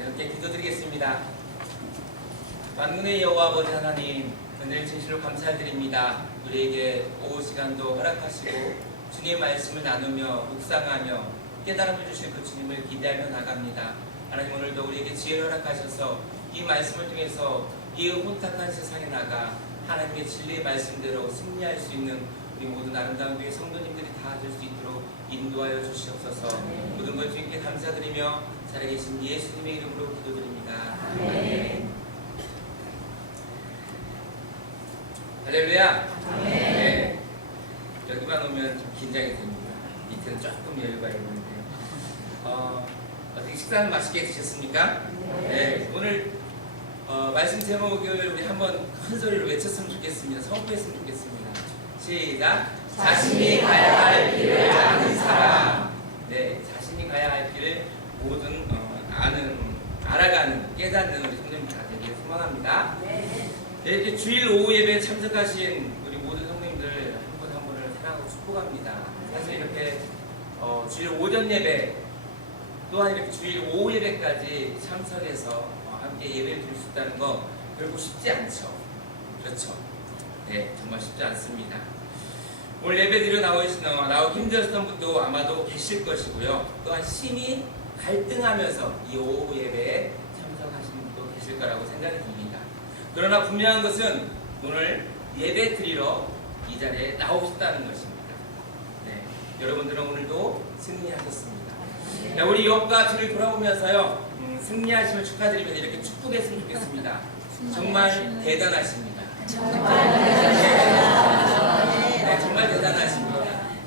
이렇게 기도드리겠습니다. 만군의 여호와 아버지 하나님, 은혜를 진실로 감사드립니다. 우리에게 오후 시간도 허락하시고 주님의 말씀을 나누며 묵상하며 깨달음을 주실 그 주님을 기대하며 나갑니다. 하나님, 오늘도 우리에게 지혜를 허락하셔서 이 말씀을 통해서 이 혼탁한 세상에 나가 하나님의 진리의 말씀대로 승리할 수 있는 우리 모든 아름다운 교회 성도님들이 다 될 수 있도록 인도하여 주시옵소서. 모든 걸 주님께 감사드리며 살아계신 예수님의 이름으로 기도드립니다. 아멘. 할렐루야. 네. 여기만 오면 좀 긴장이 됩니다. 밑에는 조금 여유가 있는데요. 어떻게 식사는 맛있게 드셨습니까? 네. 오늘 말씀 제목을 우리 한번 큰 소리로 외쳤으면 좋겠습니다. 선포했으면 좋겠습니다. 시작. 자신이 가야 할 길을 아는 사람. 네, 자신이 가야 할 길을 모든 알아가는, 깨닫는 우리 성도님 다 되길 소망합니다. 네, 이렇게 주일 오후 예배에 참석하신 우리 모든 성도님들 한 분 한 분을 사랑하고 축복합니다. 사실 이렇게 주일 오전 예배 또한 이렇게 주일 오후 예배까지 참석해서 함께 예배를 드릴 수 있다는 거 결국 쉽지 않죠. 그렇죠? 네, 정말 쉽지 않습니다. 오늘 예배 드려 나오기 힘들었던 분도 아마도 계실 것이고요. 또한 심히 갈등하면서 이 오후 예배에 참석하신 분도 계실 거라고 생각이 듭니다. 그러나 분명한 것은 오늘 예배 드리러 이 자리에 나오셨다는 것입니다. 네, 여러분들은 오늘도 승리하셨습니다. 자, 우리 옆과 뒤를 돌아보면서요, 승리하심을 축하드리면서 이렇게 축복했으면 좋겠습니다. 정말 대단하십니다. 네, 정말 대단하십니다.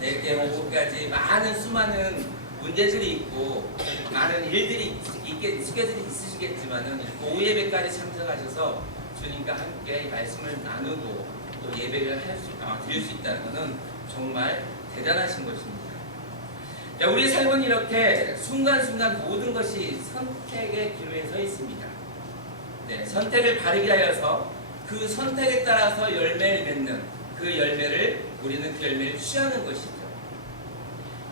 네, 이렇게 오후까지 많은 수많은 문제들이 있고 많은 일들이 스케줄이 있으시겠지만은 오후 예배까지 참석하셔서 주님과 함께 말씀을 나누고 또 예배를 드릴 수 있다는 것은 정말 대단하신 것입니다. 자, 우리 삶은 이렇게 순간순간 모든 것이 선택의 기로에 서 있습니다. 네, 선택을 바르게 하여서 그 선택에 따라서 열매를 맺는 그 열매를 우리는 그 열매를 취하는 것이죠.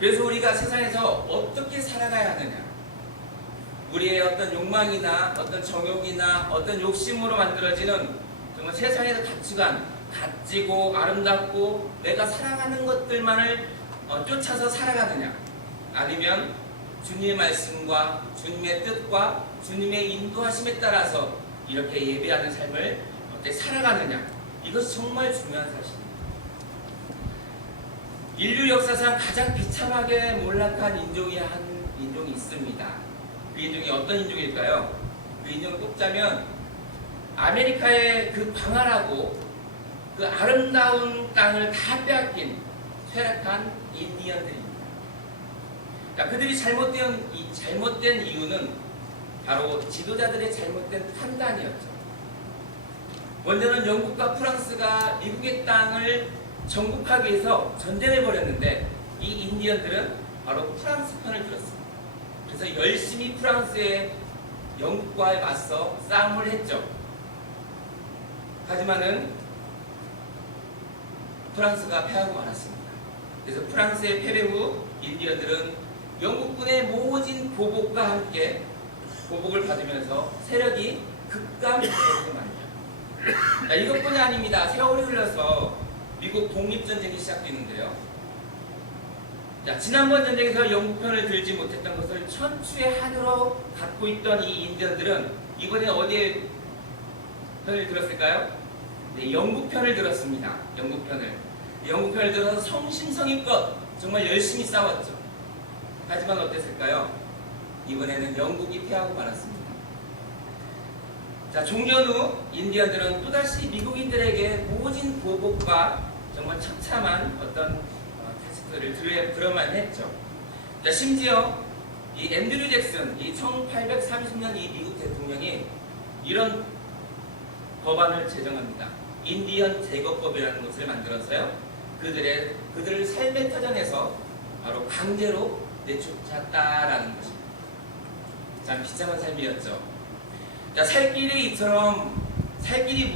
그래서 우리가 세상에서 어떻게 살아가야 하느냐, 우리의 어떤 욕망이나 어떤 정욕이나 어떤 욕심으로 만들어지는 정말 세상에서 가치관, 가지고 아름답고 내가 사랑하는 것들만을 쫓아서 살아가느냐, 아니면 주님의 말씀과 주님의 뜻과 주님의 인도하심에 따라서 이렇게 예배하는 삶을 어떻게 살아가느냐, 이것이 정말 중요한 사실입니다. 인류 역사상 가장 비참하게 몰락한 인종이 한 인종이 있습니다. 그 인종이 어떤 인종일까요? 그 인종을 꼽자면 아메리카의 그 광활하고 그 아름다운 땅을 다 빼앗긴 퇴락한 인디언들입니다. 그들이 잘못된 이유는 바로 지도자들의 잘못된 판단이었죠. 먼저는 영국과 프랑스가 미국의 땅을 정복하기 위해서 전쟁을 벌였는데 이 인디언들은 바로 프랑스 편을 들었습니다. 그래서 열심히 프랑스의 영국과에 맞서 싸움을 했죠. 하지만은 프랑스가 패하고 말았습니다. 그래서 프랑스의 패배 후 인디언들은 영국군의 모진 보복과 함께 보복을 받으면서 세력이 급감해지게 만들죠. 이것뿐이 아닙니다. 세월이 흘러서 미국 독립전쟁이 시작되는데요. 자, 지난번 전쟁에서 영국 편을 들지 못했던 것을 천추의 한으로 갖고 있던 이 인디언들은 이번에 어디에 편을 들었을까요? 네, 영국 편을 들었습니다. 영국 편을 들어서 성심성의껏 정말 열심히 싸웠죠. 하지만 어땠을까요? 이번에는 영국이 패하고 말았습니다. 자, 종전 후 인디언들은 또다시 미국인들에게 모진 보복과 정말 처참한 어떤 태스크를 들어만 했죠. 자, 심지어 이 앤드류 잭슨, 이 1830년 이 미국 대통령이 이런 법안을 제정합니다. 인디언 제거법이라는 것을 만들어서요, 그들을 삶의 터전에서 바로 강제로 내쫓았다라는 것입니다. 참 비참한 삶이었죠. 자, 살 길이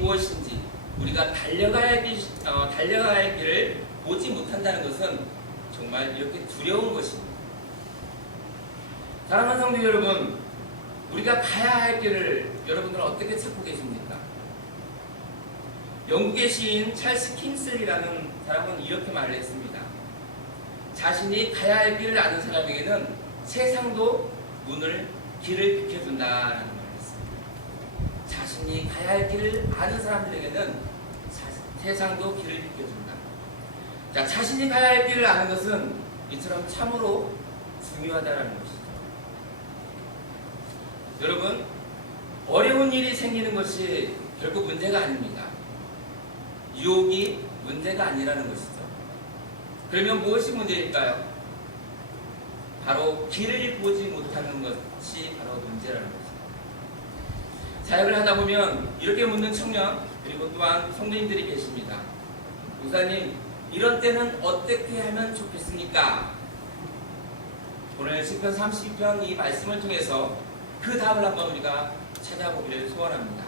무엇인지 우리가 달려가야 할 길을 보지 못한다는 것은 정말 이렇게 두려운 것입니다. 사랑하는 성도 여러분, 우리가 가야 할 길을 여러분들은 어떻게 찾고 계십니까? 영국의 시인 찰스 킹슬리라는 사람은 이렇게 말을 했습니다. 자신이 가야 할 길을 아는 사람에게는 세상도 길을 비켜준다라는 말을 했습니다. 자신이 가야 할 길을 아는 사람들에게는 세상도 길을 비켜준다. 자, 자신이 가야 할 길을 아는 것은 이처럼 참으로 중요하다는 것이죠. 여러분, 어려운 일이 생기는 것이 결코 문제가 아닙니다. 유혹이 문제가 아니라는 것이죠. 그러면 무엇이 문제일까요? 바로 길을 보지 못하는 것이 바로 문제라는 것이죠. 사역을 하다 보면 이렇게 묻는 청년 그리고 또한 성도님들이 계십니다. 목사님, 이런 때는 어떻게 하면 좋겠습니까? 오늘 시편 32편 이 말씀을 통해서 그 답을 한번 우리가 찾아보기를 소원합니다.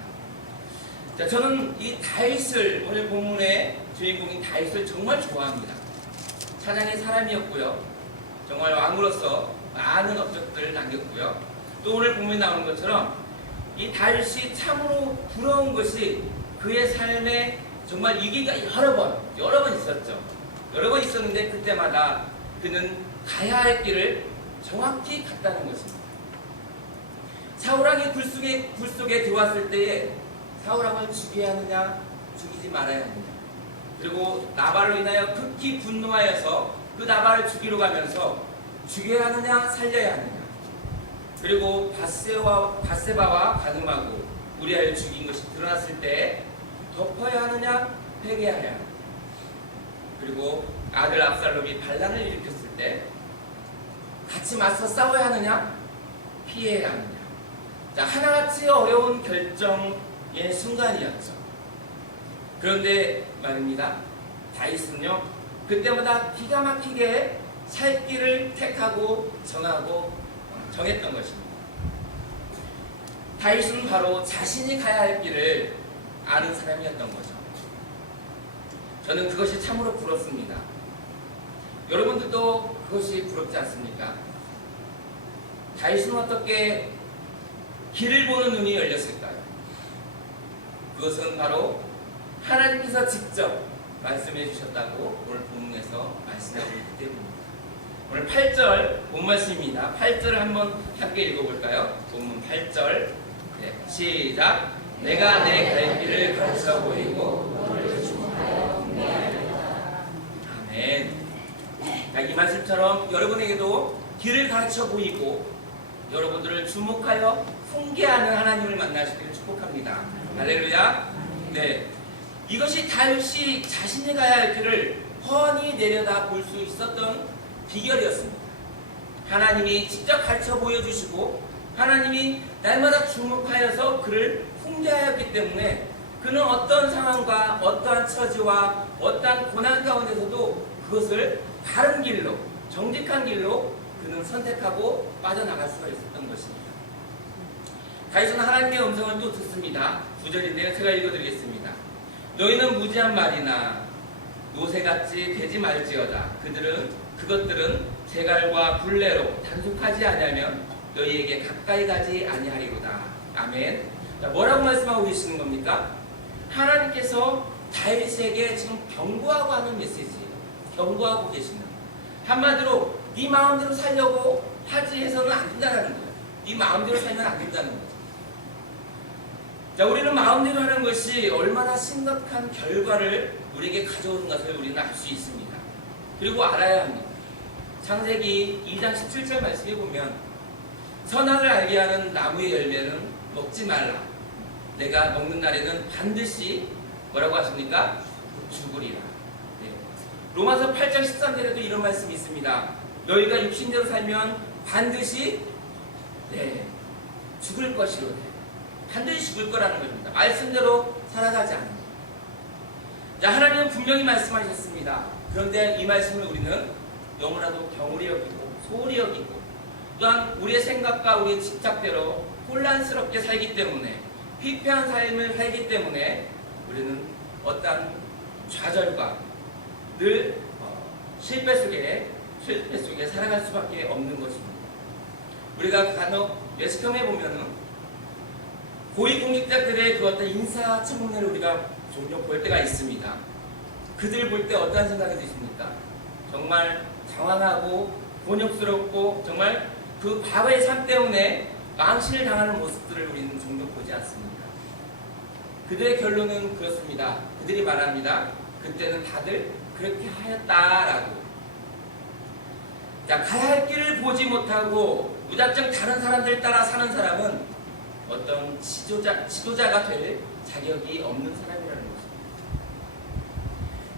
자, 저는 이 다윗을, 오늘 본문의 주인공인 다윗을 정말 좋아합니다. 찬양의 사람이었고요. 정말 왕으로서 많은 업적들을 남겼고요. 또 오늘 본문에 나오는 것처럼 이 다윗이 참으로 부러운 것이 그의 삶에 정말 위기가 여러 번 있었죠. 여러 번 있었는데 그때마다 그는 가야 할 길을 정확히 갔다는 것입니다. 사울왕이 굴속에 들어왔을 때에 사울왕을 죽여야 하느냐 죽이지 말아야 하느냐, 그리고 나발로 인하여 극히 분노하여서 그 나발을 죽이러 가면서 죽여야 하느냐 살려야 하느냐, 그리고 바세바와 가늠하고 우리아를 죽인 것이 드러났을 때 덮어야 하느냐 회개하야 하느냐, 그리고 아들 압살롬이 반란을 일으켰을 때 같이 맞서 싸워야 하느냐 피해야 하느냐. 자, 하나같이 어려운 결정의 순간이었죠. 그런데 말입니다, 다윗은요 그때마다 기가 막히게 살 길을 택하고 정했던 것입니다. 다윗은 바로 자신이 가야 할 길을 아는 사람이었던 거죠. 저는 그것이 참으로 부럽습니다. 여러분들도 그것이 부럽지 않습니까? 다윗은 어떻게 길을 보는 눈이 열렸을까요? 그것은 바로 하나님께서 직접 말씀해 주셨다고 오늘 본문에서 말씀하고 있기 때문입니다. 오늘 8절 본 말씀입니다. 8절을 한번 함께 읽어볼까요? 본문 8절. 네, 시작. 내가 내 갈 길을 가르쳐 보이고 너를 주목하여 경배하리로다. 아멘. 이 말씀처럼 여러분에게도 길을 가르쳐 보이고 여러분들을 주목하여 훈계하는 하나님을 만나시기를 축복합니다. 할렐루야. 네, 이것이 다윗이 자신이 가야 할 길을 훤히 내려다 볼 수 있었던 비결이었습니다. 하나님이 직접 가르쳐 보여주시고 하나님이 날마다 주목하여서 그를 훈계하였기 때문에 그는 어떤 상황과 어떠한 처지와 어떠한 고난 가운데서도 그것을 바른 길로, 정직한 길로 그는 선택하고 빠져나갈 수가 있었던 것입니다. 다윗은 하나님의 음성을 또 듣습니다. 9절인데요. 제가 읽어드리겠습니다. 너희는 무지한 말이나 노새같이 되지 말지어다. 그것들은 재갈과 굴레로 단속하지 아니하면 너희에게 가까이 가지 아니하리로다. 아멘. 자, 뭐라고 말씀하고 계시는 겁니까? 하나님께서 다윗에게 지금 경고하고 하는 메시지예요. 경고하고 계시는. 한마디로 네 마음대로 살려고 하지 해서는 안 된다는 거예요. 네 마음대로 살면 안 된다는 거죠. 자, 우리는 마음대로 하는 것이 얼마나 심각한 결과를 우리에게 가져오는 것을 우리는 알 수 있습니다. 그리고 알아야 합니다. 창세기 2장 17절 말씀에 보면 선악을 알게 하는 나무의 열매는 먹지 말라. 내가 먹는 날에는 반드시 뭐라고 하십니까? 죽으리라. 네. 로마서 8장 13절에도 이런 말씀이 있습니다. 너희가 육신대로 살면 반드시 죽을 것이로되. 반드시 죽을 거라는 것입니다. 말씀대로 살아가지 않는 것. 자, 하나님은 분명히 말씀하셨습니다. 그런데 이 말씀을 우리는 너무나도 경홀히 여기고 소홀히 여기고 또한 우리의 생각과 우리의 집착대로 혼란스럽게 살기 때문에 피폐한 삶을 살기 때문에 우리는 어떠한 좌절과 늘 실패 속에 살아갈 수밖에 없는 것입니다. 우리가 간혹 매스컴에 보면은 고위공직자들의 그 어떤 인사청문회를 우리가 종종 볼 때가 있습니다. 그들 볼 때 어떤 생각이 드십니까? 정말 당황하고 곤욕스럽고 정말 그 과거의 삶 때문에 망신을 당하는 모습들을 우리는 종종 보지 않습니까? 그들의 결론은 그렇습니다. 그들이 말합니다. 그때는 다들 그렇게 하였다라고. 자, 가야 할 길을 보지 못하고 무작정 다른 사람들 따라 사는 사람은 어떤 지도자가 될 자격이 없는 사람이라는 것입니다.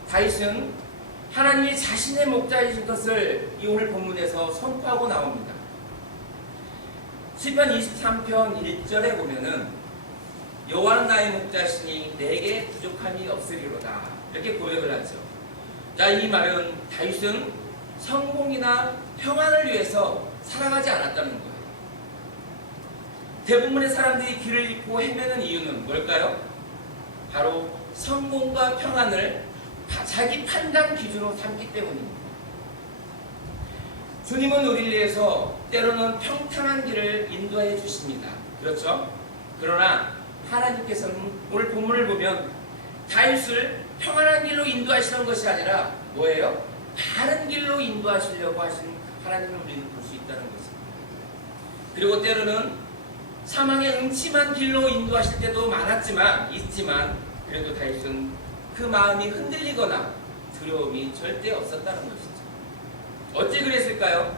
다윗은 하나님이 자신의 목자이신 것을 이 오늘 본문에서 선포하고 나옵니다. 시편 23편 1절에 보면은 여호와는 나의 목자시니 내게 부족함이 없으리로다 이렇게 고백을 하죠. 자, 이 말은 다윗은 성공이나 평안을 위해서 살아가지 않았다는 거예요. 대부분의 사람들이 길을 잃고 헤매는 이유는 뭘까요? 바로 성공과 평안을 자기 판단 기준으로 삼기 때문입니다. 주님은 우리를 위해서 때로는 평탄한 길을 인도해 주십니다. 그렇죠? 그러나 하나님께서는 오늘 본문을 보면 다윗을 평안한 길로 인도하시는 것이 아니라 뭐예요? 다른 길로 인도하시려고 하신 하나님을 우리는 볼 수 있다는 것입니다. 그리고 때로는 사망의 음침한 길로 인도하실 때도 있지만 그래도 다윗은 그 마음이 흔들리거나 두려움이 절대 없었다는 것이죠. 어찌 그랬을까요?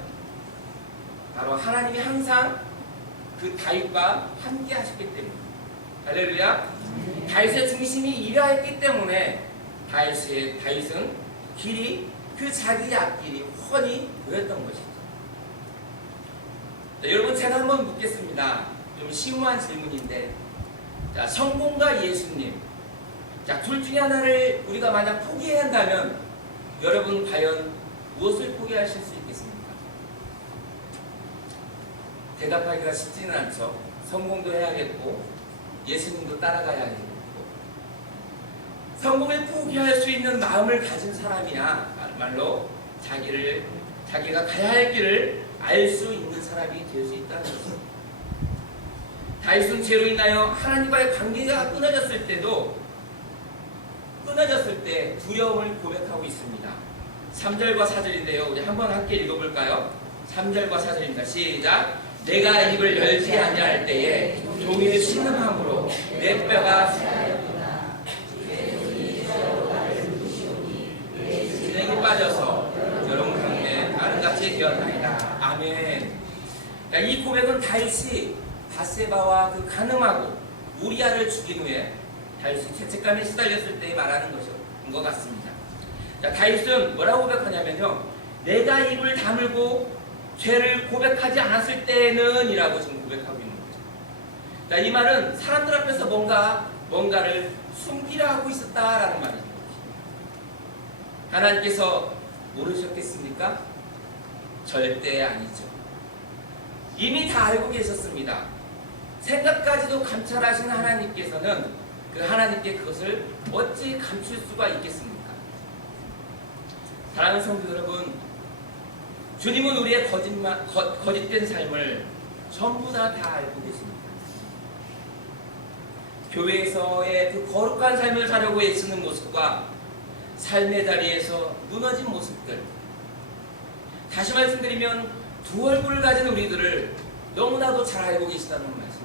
바로 하나님이 항상 그 다윗과 함께 하셨기 때문입니다. 할렐루야. 다윗의 중심이 이러했기 때문에 다윗은 길이 그 자기의 앞길이 훤히 보였던 것이죠. 자, 여러분, 제가 한번 묻겠습니다. 좀 심오한 질문인데, 자, 성공과 예수님, 자, 둘 중에 하나를 우리가 만약 포기해야 한다면 여러분 과연 무엇을 포기하실 수 있겠습니까? 대답하기가 쉽지는 않죠. 성공도 해야겠고 예수님도 따라가야겠고. 성공을 포기할 수 있는 마음을 가진 사람이야 말로 자기가 가야 할 길을 알 수 있는 사람이 될 수 있다는 것입니다. 다윗은 죄로 인하여 하나님과의 관계가 끊어졌을 때 두려움을 고백하고 있습니다. 3절과 4절인데요. 우리 한번 함께 읽어볼까요? 3절과 4절입니다. 시작. 내가 입을 열지 아니할 때에 종일 신음함으로 내 뼈가 진액이 빠져서 여러분 가운데 다른같이 되었나이다. 아멘. 이 고백은 다윗이 바세바와 그 간음하고 우리아를 죽인 후에 다윗이 죄책감에 시달렸을 때 말하는 것인 것 같습니다. 자, 다윗은 뭐라고 고백하냐면요. 내가 입을 다물고 죄를 고백하지 않았을 때는 이라고 지금 고백하고 있는 거죠. 자, 이 말은 사람들 앞에서 뭔가를 숨기려 하고 있었다라는 말입니다. 하나님께서 모르셨겠습니까? 절대 아니죠. 이미 다 알고 계셨습니다. 생각까지도 감찰하시는 하나님께서는 그 하나님께 그것을 어찌 감출 수가 있겠습니까? 사랑하는 성도 여러분, 주님은 우리의 거짓된 삶을 전부 다 알고 계십니다. 교회에서의 그 거룩한 삶을 살려고 애쓰는 모습과 삶의 자리에서 무너진 모습들, 다시 말씀드리면 두 얼굴을 가진 우리들을 너무나도 잘 알고 계시다는 말씀입니다.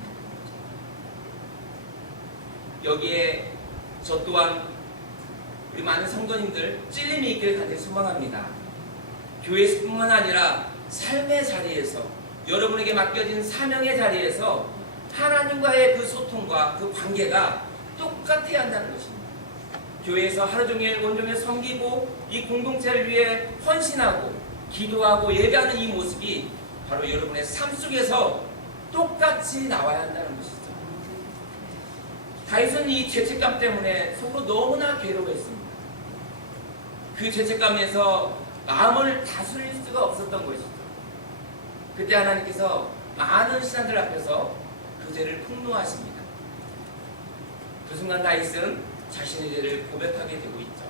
여기에 저 또한 우리 많은 성도님들 찔림이 있기를 간절히 소망합니다. 교회뿐만 아니라 삶의 자리에서, 여러분에게 맡겨진 사명의 자리에서 하나님과의 그 소통과 그 관계가 똑같아야 한다는 것입니다. 교회에서 하루 종일 온종일 섬기고 이 공동체를 위해 헌신하고 기도하고 예배하는 이 모습이 바로 여러분의 삶 속에서 똑같이 나와야 한다는 것이죠. 다윗은 이 죄책감 때문에 속으로 너무나 괴로워했습니다. 그 죄책감에서 마음을 다스릴 수가 없었던 것이죠. 그때 하나님께서 많은 신하들 앞에서 그 죄를 폭로하십니다. 그 순간 다윗은 자신의 죄를 고백하게 되고 있죠.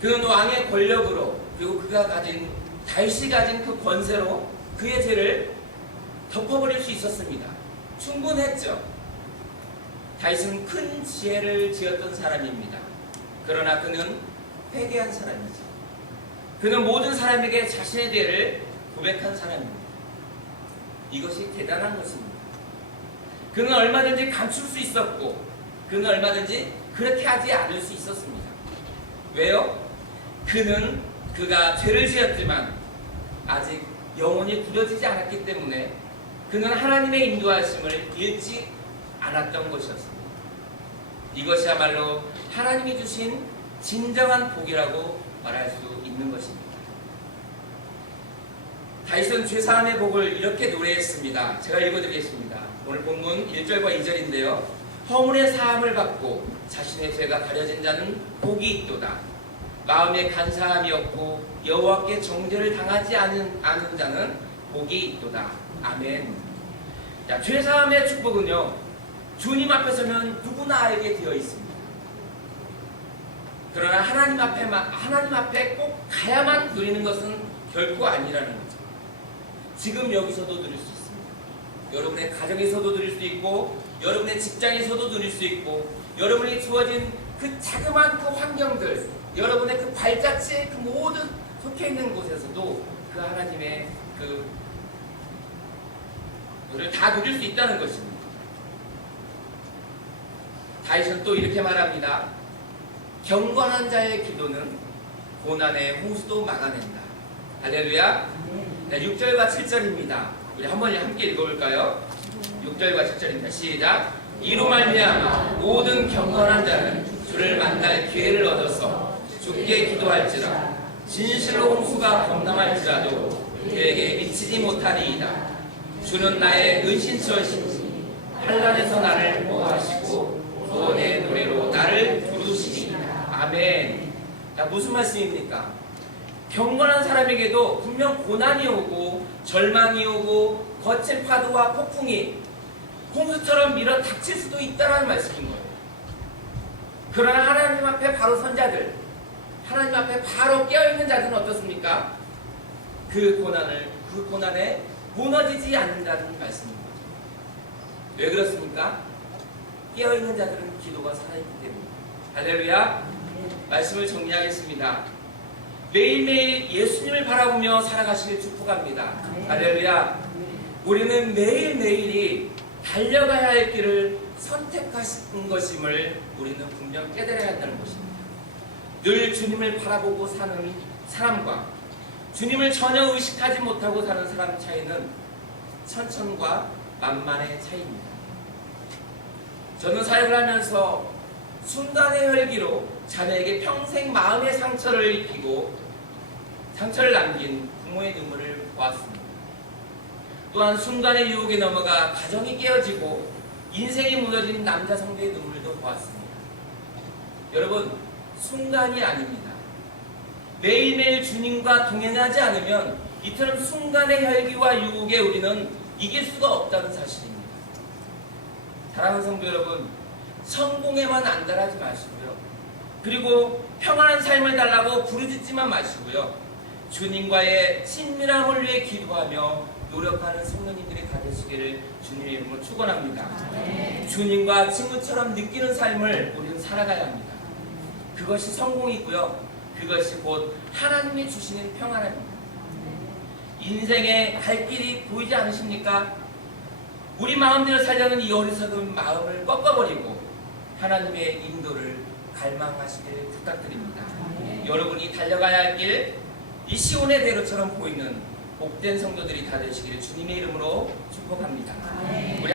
그는 왕의 권력으로, 그리고 다윗이 가진 그 권세로 그의 죄를 덮어버릴 수 있었습니다. 충분했죠. 다윗은 큰 지혜를 지었던 사람입니다. 그러나 그는 회개한 사람이죠. 그는 모든 사람에게 자신의 죄를 고백한 사람입니다. 이것이 대단한 것입니다. 그는 얼마든지 감출 수 있었고 그는 얼마든지 그렇게 하지 않을 수 있었습니다. 왜요? 그는 그가 죄를 지었지만 아직 영혼이 굳어지지 않았기 때문에 그는 하나님의 인도하심을 잃지 않았던 것이었습니다. 이것이야말로 하나님이 주신 진정한 복이라고 말할 수 있는 것입니다. 다윗은 죄사함의 복을 이렇게 노래했습니다. 제가 읽어드리겠습니다. 오늘 본문 1절과 2절인데요. 허물의 사함을 받고 자신의 죄가 가려진 자는 복이 있도다. 마음에 간사함이 없고 여호와께 정죄를 당하지 않은 자는 복이 있도다. 아멘. 자, 죄사함의 축복은요, 주님 앞에서는 누구나에게 되어 있습니다. 그러나 하나님 앞에 꼭 가야만 누리는 것은 결코 아니라는 거죠. 지금 여기서도 누릴 수 있습니다. 여러분의 가정에서도 누릴 수 있고, 여러분의 직장에서도 누릴 수 있고, 여러분이 주어진 그 자그마한 그 환경들, 여러분의 그 발자취의 그 모든 속해 있는 곳에서도 그 하나님의 그를 다 누릴 수 있다는 것입니다. 다윗은 또 이렇게 말합니다. 경건한 자의 기도는 고난의 홍수도 막아낸다. 할렐루야. 네, 6절과 7절입니다. 우리 한번 함께 읽어볼까요? 6절과 7절입니다. 시작. 이로 말미암아 모든 경건한 자는 주를 만날 기회를 얻어서 주께 기도할지라. 진실로 홍수가 범람할지라도 그에게 미치지 못하리이다. 주는 나의 은신처이시니 환난에서 나를 보호하시고 구원의 노래로 나를 부르시니. 아멘. 자, 무슨 말씀입니까? 경건한 사람에게도 분명 고난이 오고 절망이 오고 거친 파도와 폭풍이 홍수처럼 밀어 닥칠 수도 있다는 말씀인 거예요. 그러나 하나님 앞에 바로 선 자들, 하나님 앞에 바로 깨어있는 자들은 어떻습니까? 그 고난에 무너지지 않는다는 말씀입니다. 왜 그렇습니까? 깨어있는 자들은 기도가 살아있기 때문에. 할렐루야. 말씀을 정리하겠습니다. 매일매일 예수님을 바라보며 살아가시길 축복합니다. 할렐루야. 우리는 매일매일이 달려가야 할 길을 선택하신 것임을 우리는 분명 깨달아야 한다는 것입니다. 늘 주님을 바라보고 사는 사람과 주님을 전혀 의식하지 못하고 사는 사람 차이는 천천과 만만의 차이입니다. 저는 사역을 하면서 순간의 혈기로 자녀에게 평생 마음의 상처를 입히고 상처를 남긴 부모의 눈물을 보았습니다. 또한 순간의 유혹에 넘어가 가정이 깨어지고 인생이 무너진 남자 성도의 눈물도 보았습니다. 여러분, 순간이 아닙니다. 매일매일 주님과 동행하지 않으면 이처럼 순간의 혈기와 유혹에 우리는 이길 수가 없다는 사실입니다. 사랑하는 성도 여러분, 성공에만 안달하지 마시고요. 그리고 평안한 삶을 달라고 부르짖지만 마시고요. 주님과의 친밀함을 위해 기도하며 노력하는 성도님들이 다 되시기를 주님의 이름으로 축원합니다. 주님과 친구처럼 느끼는 삶을 우리는 살아가야 합니다. 그것이 성공이고요. 그것이 곧 하나님이 주시는 평안입니다. 인생의 갈 길이 보이지 않으십니까? 우리 마음대로 살려는 이 어리석은 마음을 꺾어버리고 하나님의 인도를 갈망하시길 부탁드립니다. 여러분이 달려가야 할 길, 이 시온의 대로처럼 보이는 복된 성도들이 다 되시기를 주님의 이름으로 축복합니다. 우리